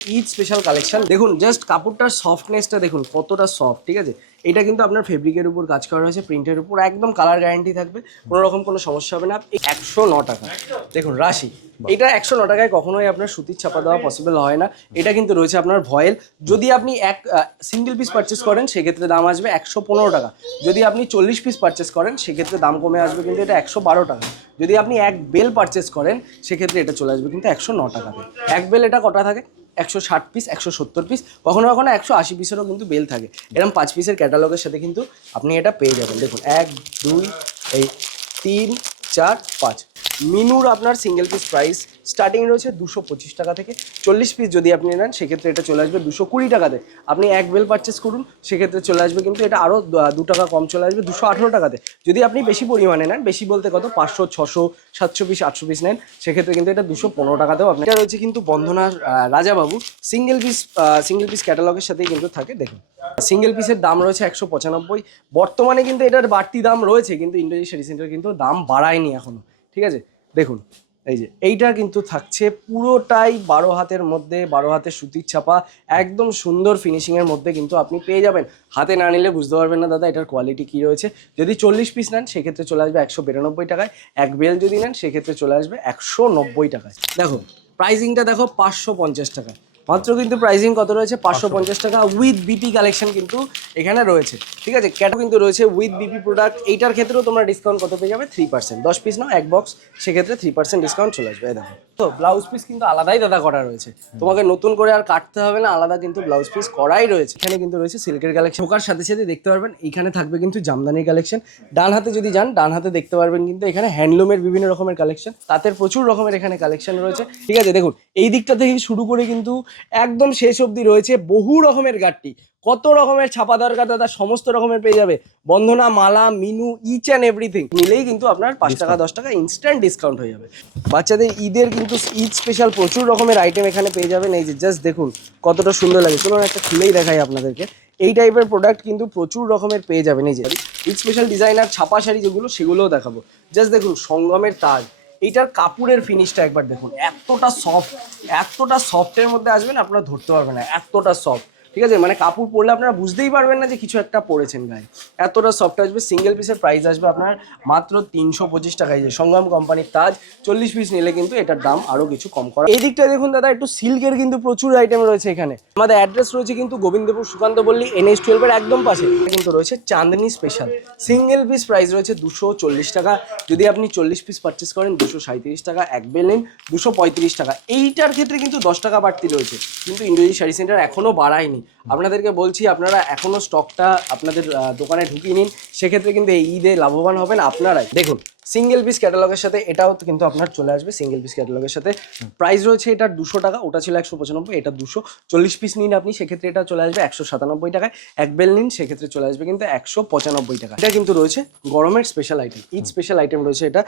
Eid special collection দেখুন, just কাপড়টার সফটনেসটা দেখুন কতটা সফট। ঠিক আছে, এটা কিন্তু আপনার ফেব্রিকের উপর কাজ করা হয়েছে, প্রিন্টের উপর, একদম কালার গ্যারান্টি থাকবে, কোনো রকম কোনো সমস্যা হবে না। 109 টাকা দেখুন রাশি, এটা 109 টাকায় কখনোই আপনার সুতির ছাপা দেওয়া পসিবল হয় না। এটা কিন্তু রয়েছে আপনার ভয়েল। যদি আপনি এক সিঙ্গেল পিস পারচেস করেন সেক্ষেত্রে দাম আসবে 115 টাকা। যদি আপনি 40 পিস পারচেস করেন সেক্ষেত্রে দাম কমে আসবে, কিন্তু এটা 112 টাকা। যদি আপনি এক বেল পারচেস করেন সেক্ষেত্রে এটা চলে আসবে কিন্তু 109 টাকাতে। এক বেল এটা কটা থাকে? 160 পিস, 170 পিস, কখনো কখনো 180 পিসেরও কিন্তু বেল থাকে। এরকম 5 পিসের ক্যাটালগের সাথে কিন্তু আপনি এটা পেয়ে যাবেন। দেখুন 1 2 এই 3 4 5 মিনুর আপনার সিঙ্গেল পিস প্রাইস স্টার্টিং রয়েছে 225 টাকা থেকে। 40 পিস যদি আপনি নেন সেক্ষেত্রে এটা চলে আসবে 220 টাকাতে। আপনি এক বেল পারচেস করুন সেক্ষেত্রে চলে আসবে কিন্তু এটা আরও 2 টাকা কম চলে আসবে 218 টাকাতে। যদি আপনি বেশি পরিমাণে নেন, বেশি বলতে কত 500 600 700 পিস 800 পিস নেন সেক্ষেত্রে কিন্তু এটা 215 টাকাতেও আপনার। এটা রয়েছে কিন্তু বন্ধনার রাজাবাবু সিঙ্গেল পিস ক্যাটালগের সাথেই কিন্তু থাকে। দেখুন সিঙ্গেল পিসের দাম রয়েছে 195। বর্তমানে কিন্তু এটার বাড়তি দাম রয়েছে, কিন্তু ইন্ডোজি শাড়ি সেন্টার কিন্তু দাম বাড়ায়নি এখনো। ঠিক আছে, দেখুন এই যে এইটা কিন্তু থাকছে পুরোটাই 12 হাতের মধ্যে, 12 হাতের সুতির ছাপা, একদম সুন্দর ফিনিশিংয়ের মধ্যে কিন্তু আপনি পেয়ে যাবেন। হাতে না নিলে বুঝতে পারবেন না দাদা এটার কোয়ালিটি কী রয়েছে। যদি 40 পিস নেন সেক্ষেত্রে চলে আসবে 192 টাকায়। এক বেল যদি নেন সেক্ষেত্রে চলে আসবে 190 টাকায়। দেখো প্রাইজিংটা দেখো 550 টাকা মাত্র, কিন্তু প্রাইজিং কত রয়েছে? 550 টাকা উইথ বিপি কালেকশন কিন্তু এখানে রয়েছে। ঠিক আছে, ক্যাটও কিন্তু রয়েছে উইথ বিপি প্রোডাক্ট। এইটার ক্ষেত্রেও তোমরা ডিসকাউন্ট কত পেয়ে যাবে? 3%। 10 পিস নাও এক বক্স, সেক্ষেত্রে 3% ডিসকাউন্ট চলে আসবে। দেখো তো ব্লাউজ পিস কিন্তু আলাদাই দাদা করা রয়েছে, তোমাকে নতুন করে আর কাটতে হবে না, আলাদা কিন্তু ব্লাউজ পিস করাই রয়েছে। এখানে কিন্তু রয়েছে সিল্কের কালেকশন, ঢোকার সাথে সাথে দেখতে পারবেন এইখানে থাকবে কিন্তু জামদানির কালেকশন। ডান হাতে যদি যান, ডান হাতে দেখতে পারবেন কিন্তু এখানে হ্যান্ডলুমের বিভিন্ন রকমের কালেকশন, তাদের প্রচুর রকমের এখানে কালেকশন রয়েছে। ঠিক আছে, দেখুন এই দিকটা থেকে শুরু করে কিন্তু একদম শেষ অবধি রয়েছে বহু রকমের গাট্টি। কত রকমের ছাপা দরকার দাদা সমস্ত রকমের পেয়ে যাবে। বন্ধনা, মালা, মিনু, ইচ অ্যান্ড এভরিথিং নিলেই কিন্তু আপনার 5 টাকা 10 টাকা ইনস্ট্যান্ট ডিসকাউন্ট হয়ে যাবে। বাচ্চাদের ঈদের কিন্তু ঈদ স্পেশাল প্রচুর রকমের আইটেম এখানে পেয়ে যাবেন। এই যে জাস্ট দেখুন কতটা সুন্দর লাগে, চলুন একটা খুলেই দেখাই আপনাদেরকে। এই টাইপের প্রোডাক্ট কিন্তু প্রচুর রকমের পেয়ে যাবেন। এই যে ঈদ স্পেশাল ডিজাইনার ছাপা শাড়ি যেগুলো, সেগুলোও দেখাবো। জাস্ট দেখুন সঙ্গমের তাজ, এইটার কাপড়ের ফিনিশটা একবার দেখুন, এতটা সফটের মধ্যে আসবেন আপনারা ধরতে পারবেন না, এতটা সফট। ঠিক আছে, মানে কাপড় পরলে আপনারা বুঝতেই পারবেন না যে কিছু একটা পরেছেন গায়ে, এতটা সফট আসবে। সিঙ্গেল পিসের প্রাইস আসবে আপনার মাত্র 325 টাকায়। যে সংগ্রাম কোম্পানির তাজ 40 পিস নিলে কিন্তু এটার দাম আরও কিছু কম করা। এই দিকটা দেখুন দাদা, একটু সিল্কের কিন্তু প্রচুর আইটেম রয়েছে এখানে। আমাদের অ্যাড্রেস রয়েছে কিন্তু গোবিন্দপুর সুকান্ত পল্লী, NH12 এর একদম পাশে কিন্তু রয়েছে চাঁদনি স্পেশাল। সিঙ্গেল পিস প্রাইস রয়েছে 240 টাকা। যদি আপনি 40 পিস পারচেস করেন 237 টাকা। এক বেল নেন 235 টাকা। এইটার ক্ষেত্রে কিন্তু 10 টাকা বাড়তি রয়েছে, কিন্তু ইন্ডোজি শাড়ি সেন্টার এখনও বাড়ায়নি। আপনাদেরকে বলছি আপনারা এখনও স্টকটা আপনাদের দোকানে ঢুকিয়ে নিন, সেক্ষেত্রে কিন্তু এই ঈদে লাভবান হবেন আপনারাই। দেখুন সিঙ্গেল পিস ক্যাটালগের সাথে এটাও কিন্তু আপনার চলে আসবে। সিঙ্গেল পিস ক্যাটালগের সাথে প্রাইস রয়েছে এটার 200 টাকা, ওটা ছিল 195, এটা 240 পিস নিন আপনি সেক্ষেত্রে এটা চলে আসবে 197 টাকায়। এক বেল নিন সেক্ষেত্রে চলে আসবে কিন্তু 195 টাকা। এটা কিন্তু রয়েছে গরমের special item, Eid special item রয়েছে এটা।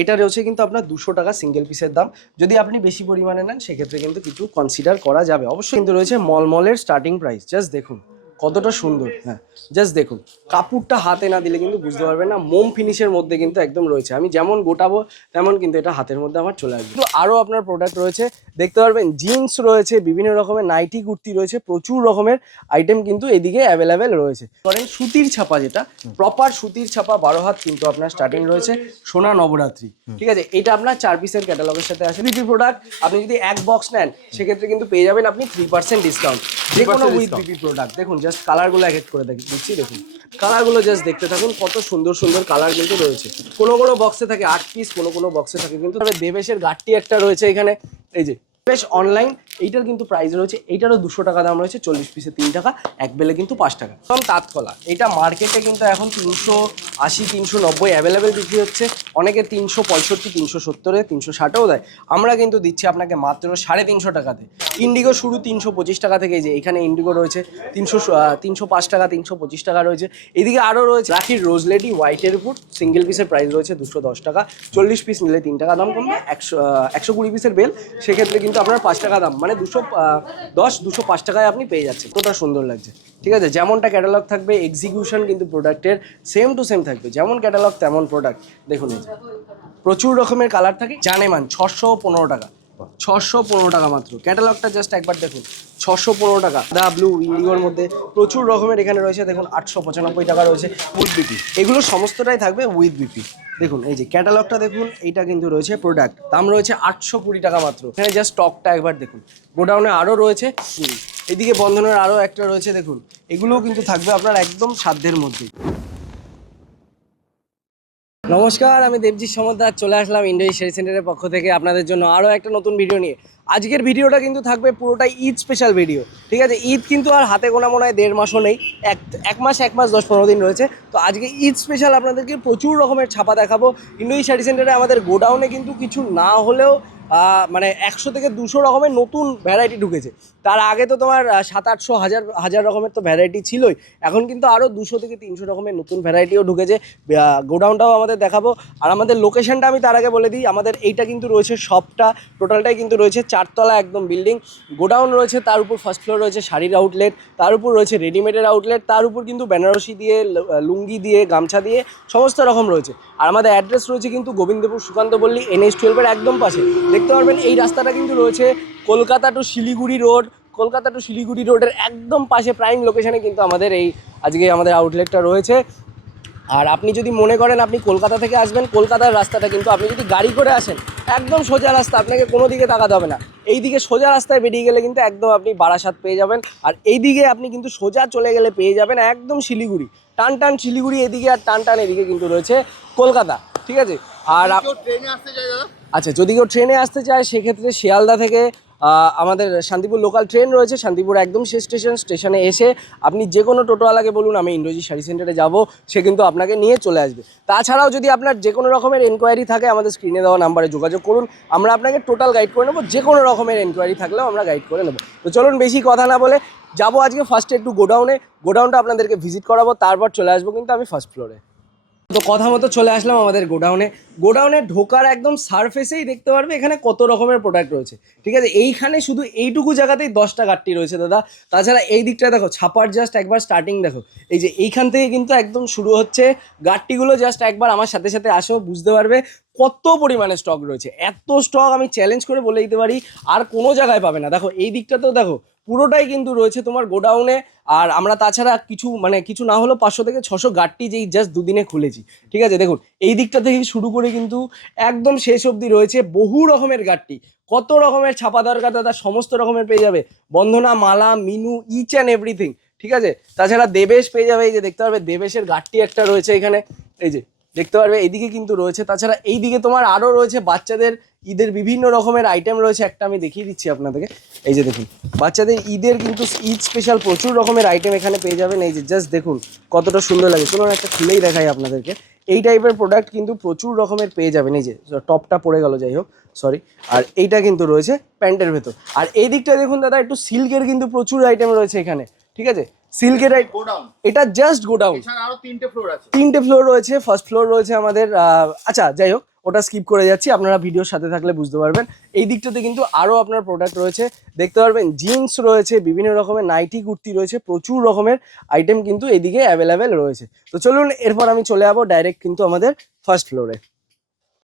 এটা রয়েছে কিন্তু আপনার 200 টাকা সিঙ্গেল পিসের দাম। যদি আপনি বেশি পরিমাণে নেন সেক্ষেত্রে কিন্তু কিছু কনসিডার করা যাবে অবশ্যই। কিন্তু রয়েছে মলমলের স্টার্টিং প্রাইস, জাস্ট দেখুন কতটা সুন্দর। হ্যাঁ জাস্ট দেখুন, কাপড়টা হাতে না দিলে কিন্তু বুঝতে পারবেন না, মোম ফিনিশের মধ্যে কিন্তু একদম রয়েছে। আমি যেমন গোটাবো তেমন কিন্তু এটা হাতের মধ্যে আমার চলে আসবে। কিন্তু আরও আপনার প্রোডাক্ট রয়েছে দেখতে পারবেন, জিন্স রয়েছে, বিভিন্ন রকমের নাইটি কুর্তি রয়েছে, প্রচুর রকমের আইটেম কিন্তু এদিকে অ্যাভেলেবেল রয়েছে। ধরেন সুতির ছাপা, যেটা প্রপার সুতির ছাপা 12 হাত কিন্তু আপনার স্টার্টিং রয়েছে সোনা নবরাত্রি। ঠিক আছে, এটা আপনার 4 পিসের ক্যাটালগের সাথে আসে। বিপি প্রোডাক্ট আপনি যদি এক বক্স নেন সেক্ষেত্রে কিন্তু পেয়ে যাবেন আপনি 3% ডিসকাউন্ট যে কোনো উইথ বিপি প্রোডাক্ট। দেখুন জাস্ট কালারগুলো এক এক করে দিচ্ছি, দেখুন কালারগুলো জাস্ট দেখতে থাকুন, কত সুন্দর সুন্দর কালার কিন্তু রয়েছে। কোনো কোনো বক্সে থাকে 8 পিস, কোনো কোনো বক্সে থাকে কিন্তু। তবে দেবেশের গাঠটি একটা রয়েছে এখানে, এই যে বেশ অনলাইন, এইটার কিন্তু প্রাইস রয়েছে, এইটারও 200 টাকা দাম রয়েছে। 40 পিসে 3 টাকা, এক বেলে কিন্তু 5 টাকা। এবং তাঁতকলা, এটা মার্কেটে কিন্তু এখন 380 390 অ্যাভেলেবেল বিক্রি হচ্ছে। অনেকে 365 370 360ও দেয়, আমরা কিন্তু দিচ্ছি আপনাকে মাত্র 350 টাকাতে। ইন্ডিগো শুরু 325 টাকা থেকে, যে এখানে ইন্ডিগো রয়েছে 305 টাকা, 325 টাকা রয়েছে। এদিকে আরও রয়েছে রাখির রোজ লেডি হোয়াইটের উপর, সিঙ্গেল পিসের প্রাইস রয়েছে 210 টাকা। 40 পিস নিলে 3 টাকা দাম কমবে। 120 পিসের বেল সেক্ষেত্রে কিন্তু আপনার 5 টাকা দাম, মানে 205 টাকায় আপনি পেয়ে যাচ্ছেন। কতটা সুন্দর লাগছে। ঠিক আছে, যেমনটা ক্যাটালগ থাকবে এক্সিকিউশন কিন্তু প্রোডাক্টের সেম টু সেম থাকবে, যেমন ক্যাটালগ তেমন প্রোডাক্ট। দেখুন এই যে প্রচুর রকমের কালার থাকে। জানেমান 615 টাকা, 615 টাকা মাত্র। ক্যাটালগটা জাস্ট একবার দেখুন, 615 টাকা। দা ব্লু ইন্ডিগোর মধ্যে প্রচুর রকমের এখানে রয়েছে, দেখুন 895 টাকা রয়েছে উইথ বিপি। এগুলো সমস্তটাই থাকবে উইথ বিপি। দেখুন এই যে ক্যাটালগটা দেখুন, এইটা কিন্তু রয়েছে প্রোডাক্ট, দাম রয়েছে 820 টাকা মাত্র। এখানে জাস্ট স্টকটা একবার দেখুন, গোডাউনে আরও রয়েছে। এদিকে বন্ধনের আরও একটা রয়েছে দেখুন, এগুলোও কিন্তু থাকবে আপনার একদম সাধ্যের মধ্যেই। নমস্কার, আমি দেবজিৎ সমদ্দার চলে আসলাম ইন্ডোজি শাড়ি সেন্টারের পক্ষ থেকে আপনাদের জন্য আরও একটা নতুন ভিডিও নিয়ে। আজকের ভিডিওটা কিন্তু থাকবে পুরোটাই ঈদ স্পেশাল ভিডিও, ঠিক আছে? ঈদ কিন্তু আর হাতে গোনা মনে হয় 1.5 মাসও নেই, এক মাস 10-15 দিন রয়েছে। তো আজকে ঈদ স্পেশাল আপনাদেরকে প্রচুর রকমের ছাপা দেখাবো। ইন্ডোজি শাড়ি সেন্টারে আমাদের গোডাউনে কিন্তু কিছু না হলেও মানে 100 থেকে 200 রকমের নতুন ভ্যারাইটি ঢুকেছে। তার আগে তো তোমার 700-800 হাজার রকমের তো ভ্যারাইটি ছিলই, এখন কিন্তু আরও 200 থেকে 300 রকমের নতুন ভ্যারাইটিও ঢুকেছে। গোডাউনটাও আমাদের দেখাবো। আর আমাদের লোকেশনটা আমি তার আগে বলে দিই, আমাদের এইটা কিন্তু রয়েছে শপটা টোটালটাই কিন্তু রয়েছে 4 তলা একদম বিল্ডিং। গোডাউন রয়েছে, তার উপর ফার্স্ট ফ্লোর রয়েছে শাড়ির আউটলেট, তার উপর রয়েছে রেডিমেডের আউটলেট, তার উপর কিন্তু বেনারসি দিয়ে, লুঙ্গি দিয়ে, গামছা দিয়ে সমস্ত রকম রয়েছে। আর আমাদের অ্যাড্রেস রয়েছে কিন্তু গোবিন্দপুর সুকান্ত পল্লী NH-12 একদম পাশে। দেখতে পারবেন এই রাস্তাটা কিন্তু রয়েছে Kolkata to Siliguri road, Kolkata to Siliguri রোডের একদম পাশে প্রাইম লোকেশনে কিন্তু আমাদের এই আজকে আমাদের আউটলেটটা রয়েছে। আর আপনি যদি মনে করেন আপনি কলকাতা থেকে আসবেন, কলকাতার রাস্তাটা কিন্তু আপনি যদি গাড়ি করে আসেন একদম সোজা রাস্তা, আপনাকে কোনো দিকে তাকাতে হবে না। এই দিকে সোজা রাস্তায় বেরিয়ে গেলে কিন্তু একদম আপনি বারাসাত পেয়ে যাবেন। আর এই দিকে আপনি কিন্তু সোজা চলে গেলে পেয়ে যাবেন একদম শিলিগুড়ি, টান টান শিলিগুড়ি এদিকে, আর টান টান এদিকে কিন্তু রয়েছে কলকাতা, ঠিক আছে? আর ট্রেনে আসতে চাই দাদা? আচ্ছা, যদি কেউ ট্রেনে আসতে চায় সেক্ষেত্রে শিয়ালদা থেকে আমাদের শান্তিপুর লোকাল ট্রেন রয়েছে, শান্তিপুর একদম শেষ স্টেশনে এসে আপনি যে কোনো টোটোওয়ালাকে বলুন আমি ইন্ডোজি শাড়ি সেন্টারে যাব, সে কিন্তু আপনাকে নিয়ে চলে আসবে। তাছাড়াও যদি আপনার যে কোনো রকমের এনকোয়ারি থাকে আমাদের স্ক্রিনে দেওয়া নাম্বারে যোগাযোগ করুন, আমরা আপনাকে টোটাল গাইড করে নেবো। যে কোনো রকমের এনকোয়ারি থাকলেও আমরা গাইড করে নেবো। তো চলুন বেশি কথা না বলে যাবো আজকে ফার্স্টে একটু গোডাউনটা আপনাদেরকে ভিজিট করাবো, তারপর চলে আসবো কিন্তু আমি ফার্স্ট ফ্লোরে। তো কথা মতো চলে আসলাম আমাদের গোডাউনে ঢোকার একদম সারফেসেই দেখতে পারবে এখানে কত রকমের প্রোডাক্ট রয়েছে, ঠিক আছে? এইখানে শুধু এইটুকু জায়গাতেই 10টা গাট্টি রয়েছে দাদা। তাছাড়া এই দিকটা দেখো, ছাপার জাস্ট একবার স্টার্টিং দেখো, এই যে এইখান থেকে কিন্তু একদম শুরু হচ্ছে গাট্টিগুলো। জাস্ট একবার আমার সাথে সাথে আসো, বুঝতে পারবে কত পরিমাণে স্টক রয়েছে। এত স্টক আমি চ্যালেঞ্জ করে বলে দিতে পারি আর কোনো জায়গায় পাবে না। দেখো এই দিকটাতেও দেখো, পুরোটাই কিন্তু রয়েছে তোমার গোডাউনে। আর আমরা তাছাড়া কিছু না হলেও 500 থেকে 600 গাট্টি যেই জাস্ট দুদিনে খুলেছি, ঠিক আছে? দেখুন এই দিকটা থেকে শুরু করে কিন্তু একদম শেষ অবধি রয়েছে বহু রকমের গাট্টি। কত রকমের ছাপা দরকার দাদা সমস্ত রকমের পেয়ে যাবে। বন্ধনা, মালা, মিনু, ইচ অ্যান্ড এভরিথিং, ঠিক আছে? তাছাড়া দেবেশ পেয়ে যাবে, এই যে দেখতে পারবে দেবেশের গাট্টি একটা রয়েছে এখানে, এই যে দেখতে পারবে এইদিকে কিন্তু রয়েছে। তাছাড়া এইদিকে তোমার আরও রয়েছে বাচ্চাদের ঈদের বিভিন্ন রকমের আইটেম রয়েছে, একটা আমি দেখিয়ে দিচ্ছি আপনাদেরকে। এই যে দেখুন বাচ্চাদের ঈদের কিন্তু ঈদ স্পেশাল প্রচুর রকমের আইটেম এখানে পেয়ে যাবেন। এই যে জাস্ট দেখুন কতটা সুন্দর লাগে। চলুন একটা খুলেই দেখাই আপনাদেরকে। এই টাইপের প্রোডাক্ট কিন্তু প্রচুর রকমের পেয়ে যাবেন। এই যে টপটা পড়ে গেল, যাই হোক সরি। আর এইটা কিন্তু রয়েছে প্যান্টের ভেতর। আর এই দিকটা দেখুন দাদা, একটু সিল্কের কিন্তু প্রচুর আইটেম রয়েছে এখানে, ঠিক আছে? সিল্কের গোডাউন, এটা জাস্ট গোডাউন। এছাড়া আরো 3টে ফ্লোর আছে। 3টে ফ্লোর রয়েছে। ফার্স্ট ফ্লোর রয়েছে আমাদের, আচ্ছা যাই হোক ওটা স্কিপ করে যাচ্ছি, আপনারা ভিডিওর সাথে থাকলে বুঝতে পারবেন। এই দিকটাতে কিন্তু আরও আপনার প্রোডাক্ট রয়েছে, দেখতে পারবেন জিন্স রয়েছে, বিভিন্ন রকমের নাইটি কুর্তি রয়েছে, প্রচুর রকমের আইটেম কিন্তু এদিকে অ্যাভেলেবেল রয়েছে। তো চলুন এরপর আমি চলে যাবো ডাইরেক্ট কিন্তু আমাদের ফার্স্ট ফ্লোরে।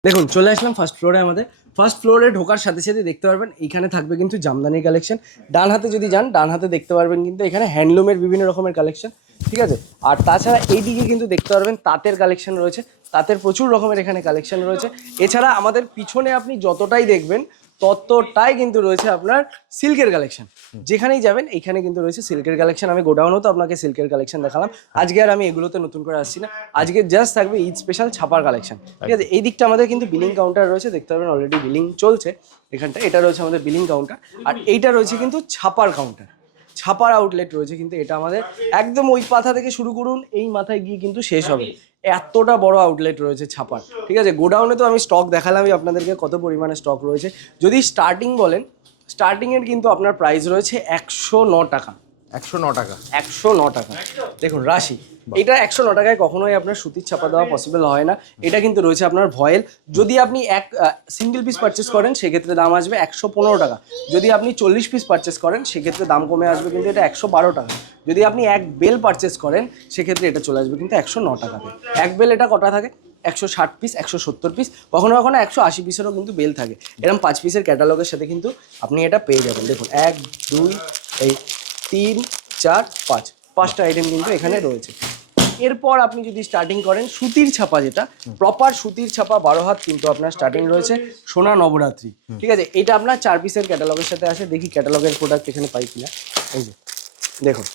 দেখুন চলে আসলাম ফার্স্ট ফ্লোরে। আমাদের ফার্স্ট ফ্লোরে ঢোকার সাথে সাথে দেখতে পারবেন এইখানে থাকবে কিন্তু জামদানির কালেকশন। ডান হাতে যদি যান, ডান হাতে দেখতে পারবেন কিন্তু এখানে হ্যান্ডলুমের বিভিন্ন রকমের কালেকশন, ঠিক আছে? আর তাছাড়া এইদিকে কিন্তু দেখতে পারবেন তাঁতের কালেকশন রয়েছে, তাঁতের প্রচুর রকমের এখানে কালেকশন রয়েছে। এছাড়া আমাদের পিছনে আপনি যতটাই দেখবেন ততটাই কিন্তু রয়েছে আপনার সিল্কের কালেকশন। যেখানেই যাবেন এইখানে কিন্তু রয়েছে সিল্কের কালেকশন। আমি গোডাউনেও তো আপনাকে সিল্কের কালেকশন দেখালাম, আজকে আর আমি এগুলোতে নতুন করে আসছি না। আজকে জাস্ট থাকবে ঈদ স্পেশাল ছাপার কালেকশন, ঠিক আছে? এই দিকটা আমাদের কিন্তু বিলিং কাউন্টার রয়েছে, দেখতে পাবেন অলরেডি বিলিং চলছে এখানটা। এটা রয়েছে আমাদের বিলিং কাউন্টার। আর এইটা রয়েছে কিন্তু ছাপার কাউন্টার, ছাপার আউটলেট রয়েছে কিন্তু এটা আমাদের একদম ওই পাথা থেকে শুরু করুন এই মাথায় গিয়ে কিন্তু শেষ হবে। এতটা বড় আউটলেট রয়েছে ছাপার, ঠিক আছে? গোডাউনে তো আমি স্টক দেখালামই আপনাদেরকে কত পরিমাণে স্টক রয়েছে। যদি স্টার্টিং বলেন, স্টার্টিংয়ের কিন্তু আপনার প্রাইস রয়েছে 109 টাকা। 109 টাকা? 109 টাকা। দেখুন রাশি, এটা 109 টাকায় কখনোই আপনার সুতির ছাপা দেওয়া পসিবল হয় না। এটা কিন্তু রয়েছে আপনার ভয়েল। যদি আপনি এক সিঙ্গেল পিস পারচেস করেন সেক্ষেত্রে দাম আসবে 115 টাকা। যদি আপনি 40 পিস পারচেস করেন সেক্ষেত্রে দাম কমে আসবে কিন্তু এটা 112 টাকা। যদি আপনি এক বেল পারচেস করেন সেক্ষেত্রে এটা চলে আসবে কিন্তু 109 টাকাতে। এক বেল এটা কটা থাকে? 160 পিস, 170 পিস, কখনো কখনো 180 পিসেরও কিন্তু বেল থাকে। এরকম 5 পিসের ক্যাটালগের সাথে কিন্তু আপনি এটা পেয়ে যাবেন। দেখুন 1 2 এই 3 4 5 5টা আইটেম কিন্তু এখানে রয়েছে। এরপর আপনি যদি স্টার্টিং করেন সুতির ছাপা, যেটা প্রপার সুতির ছাপা 12 হাত কিন্তু আপনার স্টার্টিং রয়েছে সোনা নবরাত্রি, ঠিক আছে। এটা আপনার 4 পিসের ক্যাটালগের সাথে আসে। দেখি ক্যাটালগের প্রোডাক্ট এখানে পাই কিনা। এই যে দেখুন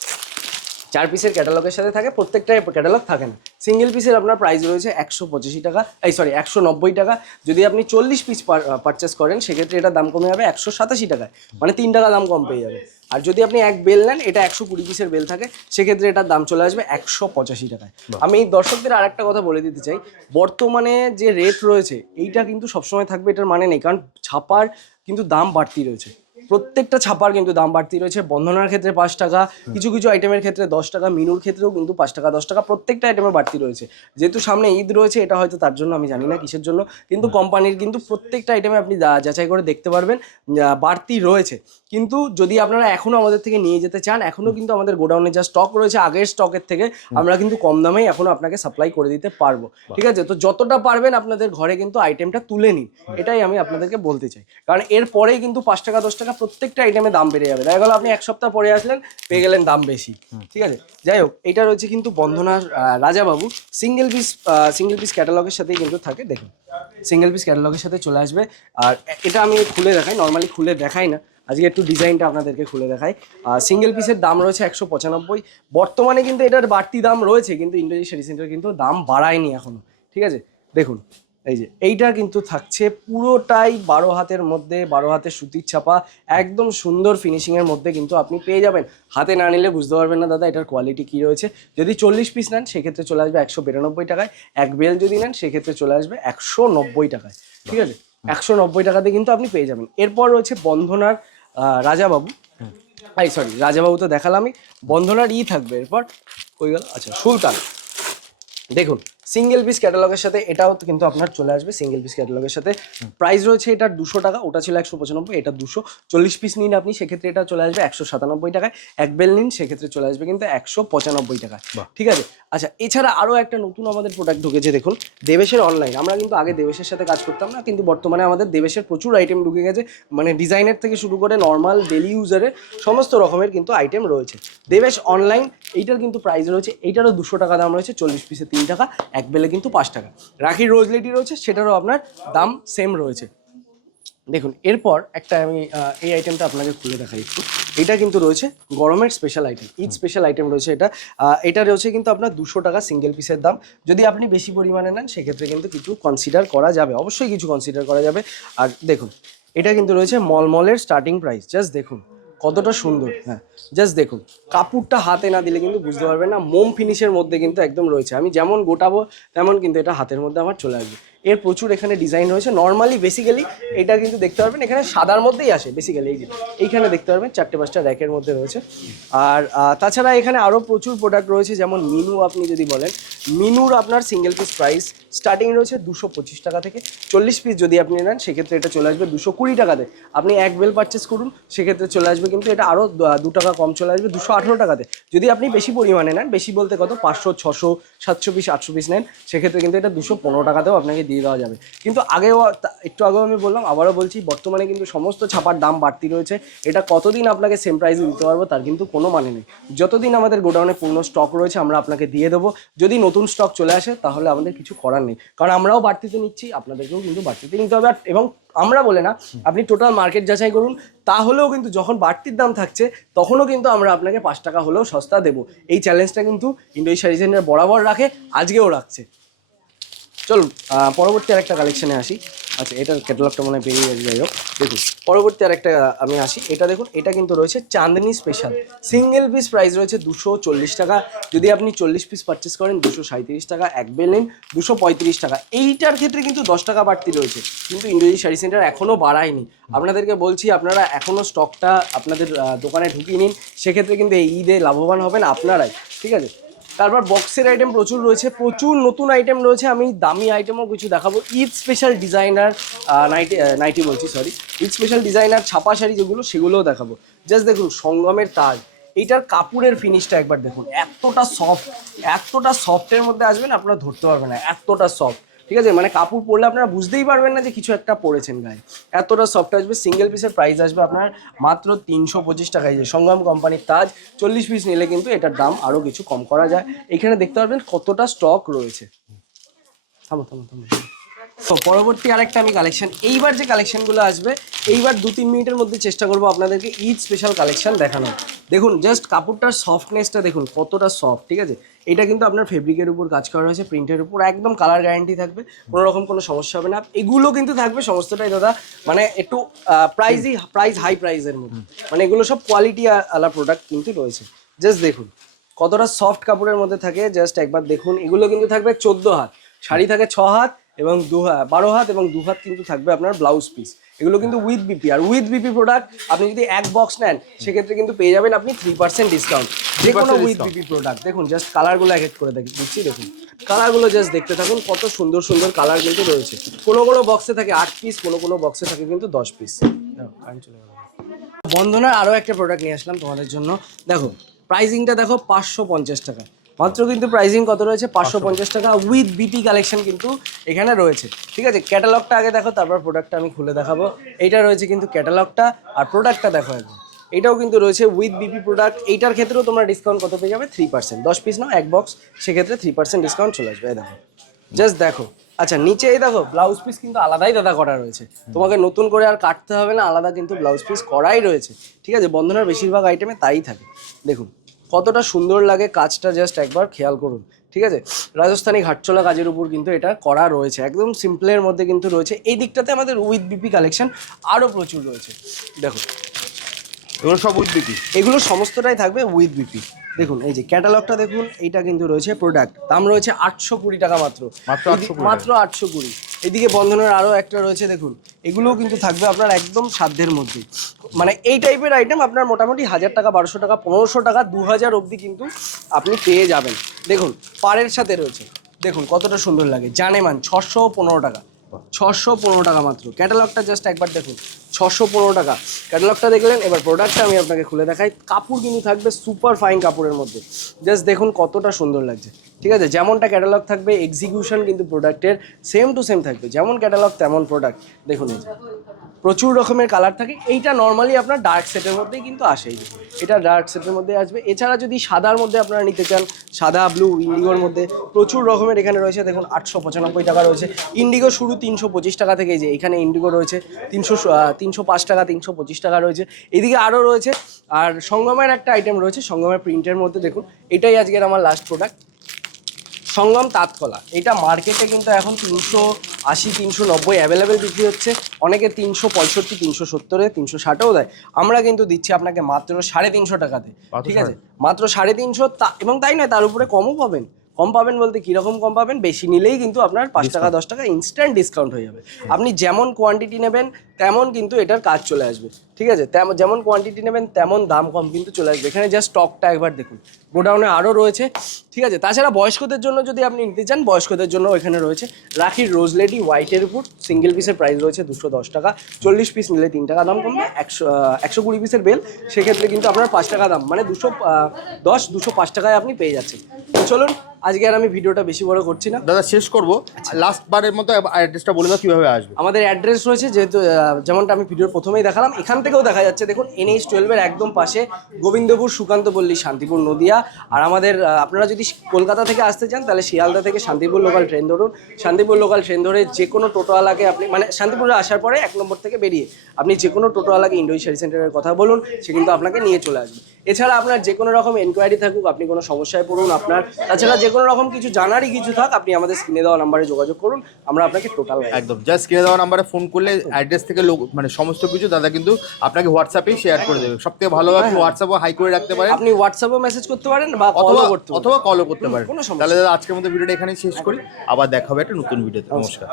4 পিসের ক্যাটালগের সাথে থাকে, প্রত্যেকটাই ক্যাটালগ থাকে না। সিঙ্গেল পিসের আপনার প্রাইস রয়েছে 185 টাকা, 190 টাকা। যদি আপনি 40 পিস পারচেস করেন সেক্ষেত্রে এটার দাম কমে যাবে 187 টাকায়, মানে 3 টাকা দাম কম পেয়ে যাবে। আর যদি আপনি এক বেল নেন, এটা 120 পিসের বেল থাকে, সেক্ষেত্রে এটার দাম চলে আসবে 185 টাকায়। আমি দর্শকদের আর একটা কথা বলে দিতে চাই, বর্তমানে যে রেট রয়েছে এইটা কিন্তু সবসময় থাকবে এটার মানে নেই, কারণ ছাপার কিন্তু দাম বাড়তি রয়েছে। প্রত্যেকটা ছাপার কিন্তু দাম বাড়তি রয়েছে। বন্ধনার ক্ষেত্রে 5 টাকা, কিছু কিছু আইটেমের ক্ষেত্রে 10 টাকা, মিনুর ক্ষেত্রেও কিন্তু 5 টাকা 10 টাকা প্রত্যেকটা আইটেমে বাড়তি রয়েছে। যেহেতু সামনে ঈদ রয়েছে, এটা হয়তো তার জন্য, আমি জানি না কিসের জন্য, কিন্তু কোম্পানির কিন্তু প্রত্যেকটা আইটেমে আপনি যাচাই করে দেখতে পারবেন বাড়তি রয়েছে। কিন্তু যদি আপনারা এখনও আমাদের থেকে নিয়ে যেতে চান, এখনও কিন্তু আমাদের গোডাউনে যা স্টক রয়েছে আগের স্টকের থেকে আমরা কিন্তু কম দামেই এখনও আপনাকে সাপ্লাই করে দিতে পারবো, ঠিক আছে। তো যতটা পারবেন আপনাদের ঘরে কিন্তু আইটেমটা তুলে নিন, এটাই আমি আপনাদেরকে বলতে চাই। কারণ এরপরেই কিন্তু 5 টাকা 10 টাকা প্রত্যেকটা আইটেমে দাম বেড়ে যাবে। দেখা গেল আপনি এক সপ্তাহ পরে আসলেন, পেয়ে গেলেন দাম বেশি, ঠিক আছে। যাই হোক, এটা রয়েছে কিন্তু বন্ধনার রাজাবাবু সিঙ্গেল পিস ক্যাটালগের সাথেই কিন্তু থাকে। দেখুন সিঙ্গেল পিস ক্যাটালগের সাথে চলে আসবে। আর এটা আমি খুলে দেখাই, নর্মালি খুলে দেখাই না, আজকে একটু ডিজাইনটা আপনাদেরকে খুলে দেখাই। সিঙ্গেল পিসের দাম রয়েছে 195। বর্তমানে কিন্তু এটার বাড়তি দাম রয়েছে, কিন্তু ইন্ডোনেশিয়া শাড়ি সেন্টার কিন্তু দাম বাড়ায়নি এখনো, ঠিক আছে। দেখুন এই যে এইটা কিন্তু থাকছে পুরোটাই 12 হাতের মধ্যে, 12 হাতের সুতির ছাপা, একদম সুন্দর ফিনিশিংয়ের মধ্যে কিন্তু আপনি পেয়ে যাবেন। হাতে না নিলে বুঝতে পারবেন না দাদা এটার কোয়ালিটি কী রয়েছে। যদি 40 পিস নেন সেক্ষেত্রে চলে আসবে 192 টাকায়, এক বেল যদি নেন সেক্ষেত্রে চলে আসবে 190 টাকায়, ঠিক আছে। 190 টাকাতে কিন্তু আপনি পেয়ে যাবেন। এরপর রয়েছে বন্ধনার রাজাবাবু, রাজাবাবু তো দেখালামই, বন্ধনার থাকবে এরপর, কই গেল, আচ্ছা সুলতান। দেখুন সিঙ্গেল পিস ক্যাটালগের সাথে এটাও কিন্তু আপনার চলে আসবে। সিঙ্গেল পিস ক্যাটালগের সাথে প্রাইস রয়েছে এটার 200 টাকা, ওটা ছিল 195, এটা 240 পিস নিন আপনি সেক্ষেত্রে এটা চলে আসবে 197 টাকায়, এক বেল নিন সেক্ষেত্রে চলে আসবে কিন্তু 195 টাকায়, ঠিক আছে। আচ্ছা এছাড়া আরও একটা নতুন আমাদের প্রোডাক্ট ঢুকেছে, দেখুন দেবেশের অনলাইন। আমরা কিন্তু আগে দেবেশের সাথে কাজ করতাম না, কিন্তু বর্তমানে আমাদের দেবেশের প্রচুর আইটেম ঢুকে গেছে, মানে ডিজাইনের থেকে শুরু করে নর্মাল ডেলি ইউজারের সমস্ত রকমের কিন্তু আইটেম রয়েছে দেবেশ অনলাইন। এইটার কিন্তু প্রাইস রয়েছে, এইটারও 200 টাকা দাম রয়েছে, 40 পিসে 3 টাকা, এক বেলে কিন্তু 5 টাকা। রাখির রোজ লেডি রয়েছে, সেটারও আপনার দাম সেম রয়েছে। দেখুন এরপর একটা আমি এই আইটেমটা আপনাকে খুলে দেখাই একটু। এটা কিন্তু রয়েছে গরমের special item, Eid special item রয়েছে এটা। এটা রয়েছে কিন্তু আপনার 200 টাকা সিঙ্গেল পিসের দাম। যদি আপনি বেশি পরিমাণে নেন সেক্ষেত্রে কিন্তু কিছু কনসিডার করা যাবে, অবশ্যই কিছু কনসিডার করা যাবে। আর দেখুন এটা কিন্তু রয়েছে মলমলের স্টার্টিং প্রাইস, জাস্ট দেখুন কতটা সুন্দর। হ্যাঁ জাস্ট দেখুন, কাপড়টা হাতে না দিলে কিন্তু বুঝতে পারবেন না, মোম ফিনিশের মধ্যে কিন্তু একদম রয়েছে। আমি যেমন গোটাবো তেমন কিন্তু এটা হাতের মধ্যে আমার চলে আসবে। এর প্রচুর এখানে ডিজাইন রয়েছে। নর্মালি বেসিক্যালি এটা কিন্তু দেখতে পারবেন এখানে সাদার মধ্যেই আসে বেসিক্যালি, এই যে এইখানে দেখতে পারবেন 4-5টা র্যাকের মধ্যে রয়েছে। আর তাছাড়া এখানে আরও প্রচুর প্রোডাক্ট রয়েছে, যেমন মিনু আপনি যদি বলেন, মিনুর আপনার সিঙ্গেল পিস প্রাইস স্টার্টিং রয়েছে 225 টাকা থেকে। 40 পিস যদি আপনি নেন সেক্ষেত্রে এটা চলে আসবে 220 টাকাতে। আপনি এক বেল পারচেস করুন সেক্ষেত্রে চলে আসবে কিন্তু এটা আরও 2 টাকা কম চলে আসবে 218 টাকাতে। যদি আপনি বেশি পরিমাণে নেন, বেশি বলতে কত 500 600 700 পিস 800 পিস নেন সেক্ষেত্রে কিন্তু এটা 215 টাকাতেও আপনাকে দিয়ে দেওয়া যাবে। কিন্তু একটু আগেও আমি বললাম, আবারও বলছি, বর্তমানে কিন্তু সমস্ত ছাপার দাম বাড়তি রয়েছে। এটা কতদিন আপনাকে সেম প্রাইসে দিতে পারবো তার কিন্তু কোনো মানে নেই। যতদিন আমাদের গোডাউনে পূর্ণ স্টক রয়েছে আমরা আপনাকে দিয়ে দেবো। যদি নতুন স্টক চলে আসে তাহলে আমাদের কিছু করার নেই, কারণ আমরাও বাড়তিতে নিচ্ছি, আপনাদেরকেও কিন্তু বাড়তিতে নিতে হবে। এবং আমরা বলে না, আপনি টোটাল মার্কেট যাচাই করুন, তাহলেও কিন্তু যখন বাড়তির দাম থাকছে তখনও কিন্তু আমরা আপনাকে 5 টাকা হলেও সস্তা দেবো। এই চ্যালেঞ্জটা কিন্তু ইন্ডোনেশিয়া শাড়ি সেন্টার বরাবর রাখে, আজকেও রাখছে। চলুন পরবর্তী আরেকটা কালেকশানে আসি। আচ্ছা এটার ক্যাটালগটা মনে হয় বেরিয়ে গেছে, যাই হোক। দেখুন পরবর্তী আরেকটা আমি আসি, এটা দেখুন, এটা কিন্তু রয়েছে চাঁদনি স্পেশাল। সিঙ্গেল পিস প্রাইস রয়েছে 240 টাকা। যদি আপনি 40 পিস পারচেস করেন 237 টাকা, এক বেল নিন 235 টাকা। এইটার ক্ষেত্রে কিন্তু 10 টাকা বাড়তি রয়েছে, কিন্তু ইন্ডোনেশিয়া শাড়ি সেন্টার এখনও বাড়ায়নি। আপনাদেরকে বলছি আপনারা এখনও স্টকটা আপনাদের দোকানে ঢুকিয়ে নিন, সেক্ষেত্রে কিন্তু এই ঈদে লাভবান হবেন আপনারাই, ঠিক আছে। তারপর বক্সের আইটেম প্রচুর রয়েছে, প্রচুর নতুন আইটেম রয়েছে। আমি দামি আইটেমও কিছু দেখাবো। ঈদ স্পেশাল ডিজাইনার নাইটি বলছি, সরি, ঈদ স্পেশাল ডিজাইনার ছাপা শাড়ি যেগুলো, সেগুলোও দেখাবো। জাস্ট দেখুন সঙ্গমের তাজ, এইটার কাপড়ের ফিনিশটা একবার দেখুন, এতটা সফটের মধ্যে আসবেন আপনারা ধরতে পারবেন না, এতটা সফট। ঠিক আছে, মানে কাপড় পরলে আপনারা বুঝতেই পারবেন না যে কিছু একটা পরেছেন গায়ে, এতটা সফট আসবে। সিঙ্গেল পিসের প্রাইস আসবে আপনার মাত্র 325 টাকায়। যে সংগ্রাম কোম্পানির তাজ 40 পিস নিলে কিন্তু এটার দাম আরও কিছু কম করা যায়। এখানে দেখতে পারবেন কতটা স্টক রয়েছে। থামো থামো থামো। তো পরবর্তী আরেকটা আমি কালেকশন, এইবার যে কালেকশনগুলো আসবে এইবার 2-3 মিনিটের মধ্যে চেষ্টা করবো আপনাদেরকে ঈদ স্পেশাল কালেকশন দেখানো। দেখুন জাস্ট কাপড়টার সফটনেসটা দেখুন কতটা সফট, ঠিক আছে। এটা কিন্তু আপনার ফেব্রিকের উপর কাজ করা হয়েছে, প্রিন্টের উপর, একদম কালার গ্যারান্টি থাকবে, কোনো রকম কোনো সমস্যা হবে না। এগুলো কিন্তু থাকবে সমস্তটাই দাদা মানে একটু প্রাইস হাই প্রাইসের মধ্যে, মানে এগুলো সব কোয়ালিটি আলা প্রোডাক্ট কিন্তু রয়েছে। জাস্ট দেখুন কতটা সফট কাপড়ের মধ্যে থাকে, জাস্ট একবার দেখুন। এগুলো কিন্তু থাকবে 14 হাত, শাড়ি থাকে 6 হাত এবং 12 হাত এবং 2 হাত কিন্তু থাকবে আপনার ব্লাউজ পিস। এগুলো কিন্তু উইথ বিপি, আর উইথ বিপি প্রোডাক্ট আপনি যদি এক বক্স নেন সেক্ষেত্রে কিন্তু পেয়ে যাবেন আপনি 3% ডিসকাউন্ট যে কোনো উইথ বিপি প্রোডাক্ট। দেখুন জাস্ট কালারগুলো এক এক করে দিচ্ছি, দেখুন কালারগুলো জাস্ট দেখতে থাকুন, কত সুন্দর সুন্দর কালার কিন্তু রয়েছে। কোনো কোনো বক্সে থাকে 8 পিস, কোনো বক্সে থাকে কিন্তু 10 পিস। বন্ধনার আরও একটা প্রোডাক্ট নিয়ে আসলাম তোমাদের জন্য। দেখো প্রাইজিংটা দেখো 550 টাকা মাত্র, কিন্তু প্রাইজিং কত রয়েছে 550 টাকা উইথ বিপি কালেকশন কিন্তু এখানে রয়েছে, ঠিক আছে। ক্যাটালগটা আগে দেখো, তারপর প্রোডাক্টটা আমি খুলে দেখাবো। এইটা রয়েছে কিন্তু ক্যাটালগটা, আর প্রোডাক্টটা দেখো একদম, এটাও কিন্তু রয়েছে উইথ বিপি প্রোডাক্ট। এইটার ক্ষেত্রেও তোমরা ডিসকাউন্ট কত পেয়ে যাবে 3%, 10 পিস নাও এক বক্স, সেক্ষেত্রে 3% ডিসকাউন্ট চলে আসবে। এই দেখো জাস্ট দেখো। আচ্ছা নিচে এই দেখো ব্লাউজ পিস কিন্তু আলাদাই দাদা করা রয়েছে, তোমাকে নতুন করে আর কাটতে হবে না, আলাদা কিন্তু ব্লাউজ পিস করাই রয়েছে, ঠিক আছে। বন্ধনার বেশিরভাগ আইটেমে তাই থাকে। দেখুন কতটা সুন্দর লাগে কাজটা, জাস্ট একবার খেয়াল করুন, ঠিক আছে। রাজস্থানী ঘাটচোলা কাজের উপর কিন্তু এটা করা রয়েছে, একদম সিম্পলের মধ্যে কিন্তু রয়েছে। এই দিকটাতে আমাদের উইথ বিপি কালেকশন আরও প্রচুর রয়েছে। দেখুন এগুলো সব উইথ বিপি, এগুলো সমস্তটাই থাকবে উইথ বিপি। দেখুন এই যে ক্যাটালগটা দেখুন, এইটা কিন্তু রয়েছে প্রোডাক্ট, দাম রয়েছে 820 টাকা মাত্র, মাত্র 820। এদিকে বন্ধনের আরও একটা রয়েছে দেখুন, এগুলোও কিন্তু থাকবে আপনার একদম সাধ্যের মধ্যে। মানে এই টাইপের আইটেম আপনার মোটামুটি 1000 টাকা, 1200 টাকা, 1500 টাকা, 2000 অবধি কিন্তু আপনি পেয়ে যাবেন। দেখুন পাড়ের সাথে রয়েছে, দেখুন কতটা সুন্দর লাগে। জানেমান 615 টাকা, 615 টাকা মাত্র। ক্যাটালগটা জাস্ট একবার দেখুন, 615 টাকা ক্যাটালগটা দেখলেন। এবার প্রোডাক্টটা আমি আপনাকে খুলে দেখাই। কাপড় কিন্তু থাকবে সুপার ফাইন কাপড়ের মধ্যে, জাস্ট দেখুন কতটা সুন্দর লাগছে, ঠিক আছে। যেমনটা ক্যাটালগ থাকবে এক্সিকিউশন কিন্তু প্রোডাক্টের সেম টু সেম থাকবে, যেমন ক্যাটালগ তেমন প্রোডাক্ট। দেখুন এই যে প্রচুর রকমের কালার থাকে। এইটা নর্মালি আপনার ডার্ক সেটের মধ্যেই কিন্তু আসে, এটা ডার্ক সেটের মধ্যে আসবে। এছাড়া যদি সাদার মধ্যে আপনারা নিতে চান, সাদা ব্লু ইন্ডিগোর মধ্যে প্রচুর রকমের এখানে রয়েছে। দেখুন 895 টাকা রয়েছে, ইন্ডিগো শুরু 325 টাকা থেকে। যে এখানে ইন্ডিগো রয়েছে 305 টাকা, 325 টাকা রয়েছে। এদিকে আরও রয়েছে। আর সঙ্গমের একটা আইটেম রয়েছে, সঙ্গমের প্রিন্টের মধ্যে দেখুন, এটাই আজকের আমার লাস্ট প্রোডাক্ট, সঙ্গম তাঁতকলা। এটা মার্কেটে কিন্তু এখন 380, 390 অ্যাভেলেবেল বিক্রি হচ্ছে, অনেকে 365, 370, 360ও দেয়। আমরা কিন্তু দিচ্ছি আপনাকে মাত্র 350 টাকাতে, ঠিক আছে, মাত্র 350। এবং তাই নয়, তার উপরে কমও পাবেন। কম পাবেন বলতে কীরকম কম পাবেন, বেশি নিলেই কিন্তু আপনার 5 টাকা 10 টাকা ইনস্ট্যান্ট ডিসকাউন্ট হয়ে যাবে। আপনি যেমন কোয়ান্টিটি নেবেন তেমন কিন্তু এটার কাজ চলে আসবে, ঠিক আছে। যেমন কোয়ান্টিটি নেবেন তেমন দাম কম কিন্তু চলে আসবে। এখানে জাস্ট স্টকটা একবার দেখুন, গোডাউনে আরও রয়েছে, ঠিক আছে। তাছাড়া বয়স্কদের জন্য যদি আপনি নিতে চান, বয়স্কদের জন্য এখানে রয়েছে রাখির রোজ লেডি হোয়াইটের উপর সিঙ্গেল পিসের প্রাইস রয়েছে 210 টাকা, 40 পিস নিলে 3 টাকা দাম কমবে, 120 পিসের বেল সেক্ষেত্রে কিন্তু আপনার 5 টাকা দাম, মানে 205 টাকায় আপনি পেয়ে যাচ্ছেন। তো চলুন আজকে আর আমি ভিডিওটা বেশি বড় করছি না দাদা, শেষ করবো। লাস্ট বারের মতো অ্যাড্রেসটা বলে দাও কিভাবে আসবে। আমাদের অ্যাড্রেস রয়েছে, যেহেতু যেমনটা আমি ভিডিওর প্রথমেই দেখালাম, এখান থেকেও দেখা যাচ্ছে দেখুন NH12-এর একদম পাশে গোবিন্দপুর সুকান্ত পল্লী, শান্তিপুর, নদিয়া। আর আমাদের আপনারা যদি কলকাতা থেকে আসতে চান তাহলে শিয়ালদা থেকে শান্তিপুর লোকাল ট্রেন ধরুন, শান্তিপুর লোকাল ট্রেন ধরে যে কোনো টোটোওয়ালাকে আপনি, মানে শান্তিপুরে আসার পরে 1 নম্বর থেকে বেরিয়ে আপনি যে কোনো টোটোওয়ালাকে ইন্ডোই শাড়ি সেন্টারের কথা বলুন, সে কিন্তু আপনাকে নিয়ে চলে আসবে। এছাড়া আপনার যে কোনো রকম এনকোয়ারি থাকুক, আপনি কোনো সমস্যায় পড়ুন আপনার, তাছাড়া যে কোনো রকম কিছু জানারই কিছু থাক, আপনি আমাদের স্ক্রিনে দেওয়া নাম্বারে যোগাযোগ করুন, আমরা আপনাকে টোটাল একদম জাস্ট স্ক্রিনে দেওয়া নাম্বারে ফোন করলে অ্যাড্রেস থেকে মানে সমস্ত কিছু দাদা কিন্তু আপনাকে হোয়াটসঅ্যাপেই শেয়ার করে দেবে। সবথেকে ভালো আপনি হোয়াটসঅ্যাপও হাই করে রাখতে পারেন, আপনি হোয়াটসঅ্যাপেও মেসেজ করতে পারেন বা অথবা কলও করতে পারেন। তাহলে দাদা আজকের মতো ভিডিওটা এখানেই শেষ করি, আবার দেখা হবে একটা নতুন ভিডিওতে। নমস্কার।